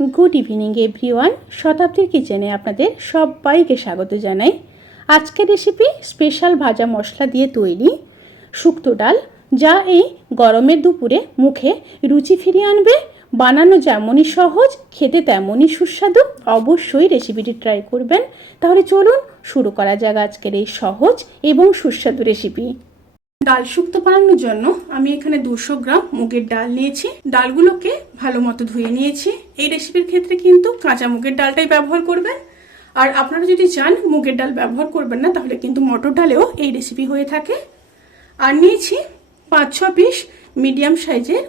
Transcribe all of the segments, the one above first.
Good evening everyone. শতাব্দীর কিচেনে আপনাদের সবাইকে স্বাগত জানাই। আজকের রেসিপি স্পেশাল ভাজা মশলা দিয়ে তৈরি শুক্তো ডাল, যা এই গরমের দুপুরে মুখে রুচি ফিরিয়ে আনবে। বানানো যেমনই সহজ, খেতে তেমনই সুস্বাদু। অবশ্যই রেসিপিটি ট্রাই করবেন। তাহলে চলুন শুরু করা যাক আজকের এই সহজ এবং সুস্বাদু রেসিপি। ডাল শুক্তো বানানোর জন্য আমি এখানে 200 গ্রাম মুগের ডাল নিয়েছি। ডালগুলোকে ভালো মতো ধুয়ে নিয়েছি। এই রেসিপির ক্ষেত্রে কিন্তু কাঁচা মুগের ডালটাই ব্যবহার করবেন। আর আপনারা যদি চান মুগের ডাল ব্যবহার করবেন না, তাহলে কিন্তু মটর ডালেও এই রেসিপি হয়ে থাকে। আর নিয়েছি 5-6 পিস মিডিয়াম সাইজের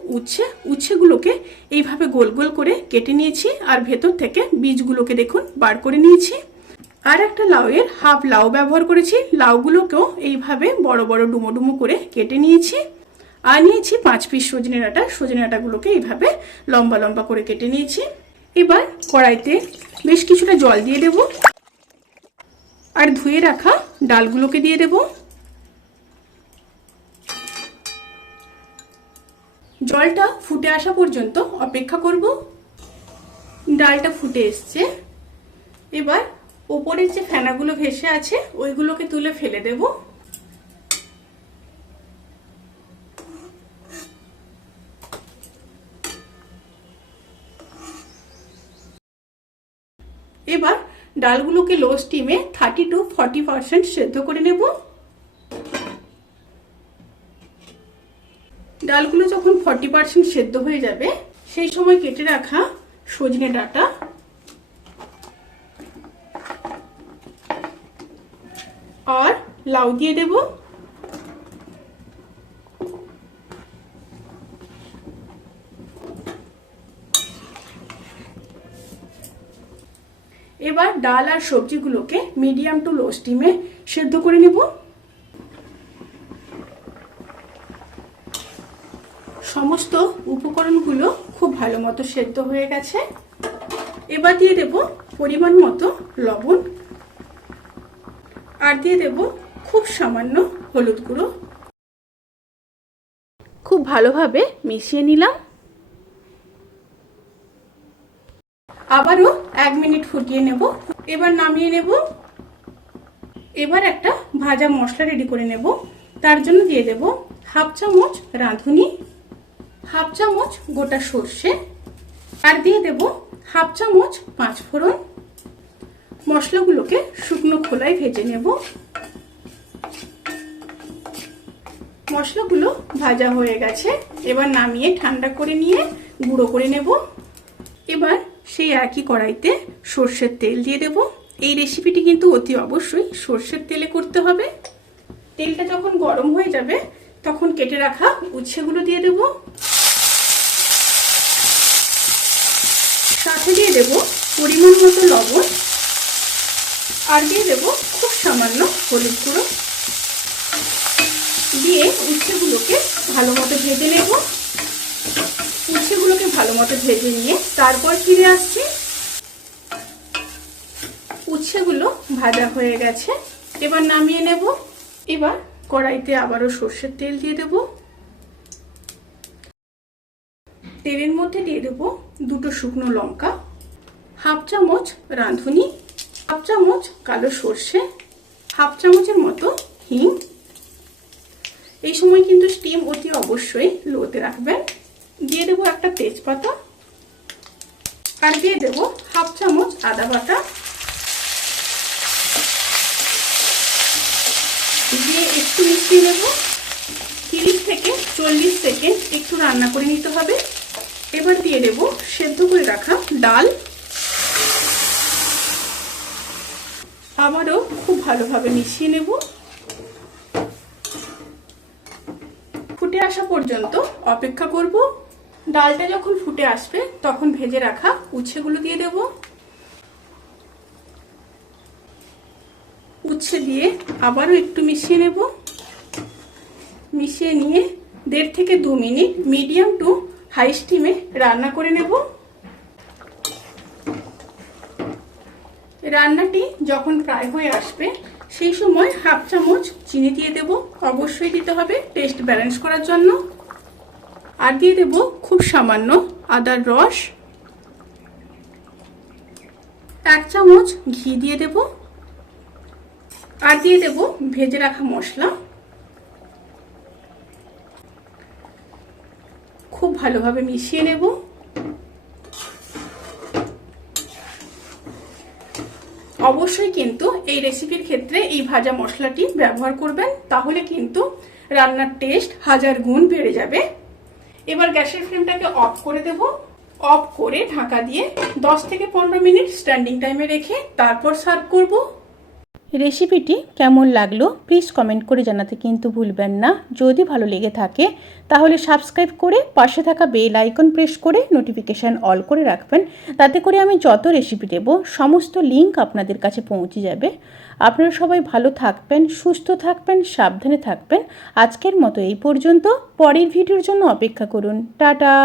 উচ্ছেগুলোকে এইভাবে গোল গোল করে কেটে নিয়েছি। আর ভেতর থেকে বীজগুলোকে দেখুন বার করে নিয়েছি। আর একটা লাউয়ের হাফ লাউ ব্যবহার করেছি। লাউগুলোকেও এইভাবে বড় বড় ডুমো ডুমো করে কেটে নিয়েছি। আর নিয়েছি 5 পিস সজনে ডাঁটাগুলোকে এইভাবে লম্বা লম্বা করে কেটে নিয়েছি। এবার কড়াইতে বেশ কিছুটা জল দিয়ে দেব আর ধুয়ে রাখা ডালগুলোকে দিয়ে দেব। জলটা ফুটে আসা পর্যন্ত অপেক্ষা করব। ডালটা ফুটে এসছে। এবার ওপরের যে ফেনাগুলো ভেসে আছে ওইগুলোকে তুলে ফেলে দেব। এবার ডালগুলোকে লো স্টিমে 30 to 40% সেদ্ধ করে নেব। ডালগুলো যখন 40% সেদ্ধ হয়ে যাবে, সেই সময় কেটে রাখা সজনে ডাঁটা আর লাউ দিয়ে দেব। এবার ডাল আর সবজিগুলোকে মিডিয়াম টু লো স্টিমে সেদ্ধ করে নেব। সমস্ত উপকরণগুলো খুব ভালো মতো সেদ্ধ হয়ে গেছে। এবার দিয়ে দেব পরিমাণ মতো লবণ আর দিয়ে দেব খুব সামান্য হলুদ গুঁড়ো। খুব ভালোভাবে মিশিয়ে নিলাম। আবারও 1 মিনিট ফুটিয়ে নেব। এবার নামিয়ে নেব। এবার একটা ভাজা মশলা রেডি করে নেব। তার জন্য দিয়ে দেব হাফ চামচ রাঁধুনি, হাফ চামচ গোটা সর্ষে আর দিয়ে দেব হাফ চামচ 5 ফোড়ন। মশলাগুলোকে শুকনো খোলায় ভেজে নেব। মশলাগুলো ভাজা হয়ে গেছে। এবার নামিয়ে ঠান্ডা করে নিয়ে গুঁড়ো করে নেব। এবার সেই একই কড়াইতে সর্ষের তেল দিয়ে দেব। এই রেসিপিটি কিন্তু অতি অবশ্যই সর্ষের তেলে করতে হবে। তেলটা যখন গরম হয়ে যাবে, তখন কেটে রাখা উচ্ছেগুলো দিয়ে দেব। সাথে দিয়ে দেব পরিমাণ মতো লবণ আর দিয়ে দেব খুব সামান্য হলুদ গুঁড়ো। দিয়ে উচ্ছেগুলোকে ভালো মতো ভেজে নেব। উচ্ছেগুলোকে ভালো মতো ভেজে নিয়ে তারপর ফিরে আসছি। উচ্ছেগুলো ভাজা হয়ে গেছে। এবার নামিয়ে নেব। এবার কড়াইতে আবারও সর্ষের তেল দিয়ে দেব। তেলের মধ্যে দিয়ে দেব 2 শুকনো লঙ্কা, হাফ চামচ রাঁধুনি, হাফ চামচ কালো সর্ষে, হাফ চামচের মতো হিং। এই সময় কিন্তু স্টিম অতি অবশ্যই লোতে রাখবেন। দিয়ে দেব একটা তেজপাতা আর দিয়ে দেব হাফ চামচ আদা বাটা। দিয়ে একটু মিশিয়ে নেব। 30 থেকে 40 সেকেন্ড একটু রান্না করে নিতে হবে। এবার দিয়ে দেব সেদ্ধ করে রাখা ডাল। আবারও খুব ভালোভাবে মিশিয়ে নেব। ফুটে আসা পর্যন্ত অপেক্ষা করব। ডালটা যখন ফুটে আসবে, তখন ভেজে রাখা উচ্ছেগুলো দিয়ে দেব। উচ্ছে দিয়ে আবারও একটু মিশিয়ে নেব। মিশিয়ে নিয়ে 1.5 থেকে 2 মিনিট মিডিয়াম টু হাই স্টিমে রান্না করে নেব। রান্নাটি যখন প্রায় হয়ে আসবে, সেই সময় হাফ চামচ চিনি দিয়ে দেব। অবশ্যই দিতে হবে টেস্ট ব্যালেন্স করার জন্য। আর দিয়ে দেব খুব সামান্য আদার রস। 1 চামচ ঘি দিয়ে দেব আর দিয়ে দেব ভেজে রাখা মশলা। খুব ভালোভাবে মিশিয়ে নেব। অবশ্যই কিন্তু এই রেসিপির ক্ষেত্রে এই ভাজা মশলাটি ব্যবহার করবেন, তাহলে কিন্তু রান্নার টেস্ট 1000 গুণ বেড়ে যাবে। এবার গ্যাসের ফ্লেমটাকে অফ করে দেব। অফ করে ঢাকা দিয়ে 10 থেকে 15 মিনিট স্ট্যান্ডিং টাইমে রেখে তারপর সার্ভ করব। রেসিপিটি কেমন লাগলো প্লিজ কমেন্ট করে জানাতে কিন্তু ভুলবেন না। যদি ভালো লেগে থাকে তাহলে সাবস্ক্রাইব করে পাশে থাকা বেল আইকন প্রেস করে নোটিফিকেশান অল করে রাখবেন, তাতে করে আমি যত রেসিপি দেব সমস্ত লিঙ্ক আপনাদের কাছে পৌঁছে যাবে। আপনারা সবাই ভালো থাকবেন, সুস্থ থাকবেন, সাবধানে থাকবেন। আজকের মতো এই পর্যন্ত। পরের ভিডিওর জন্য অপেক্ষা করুন। টাটা।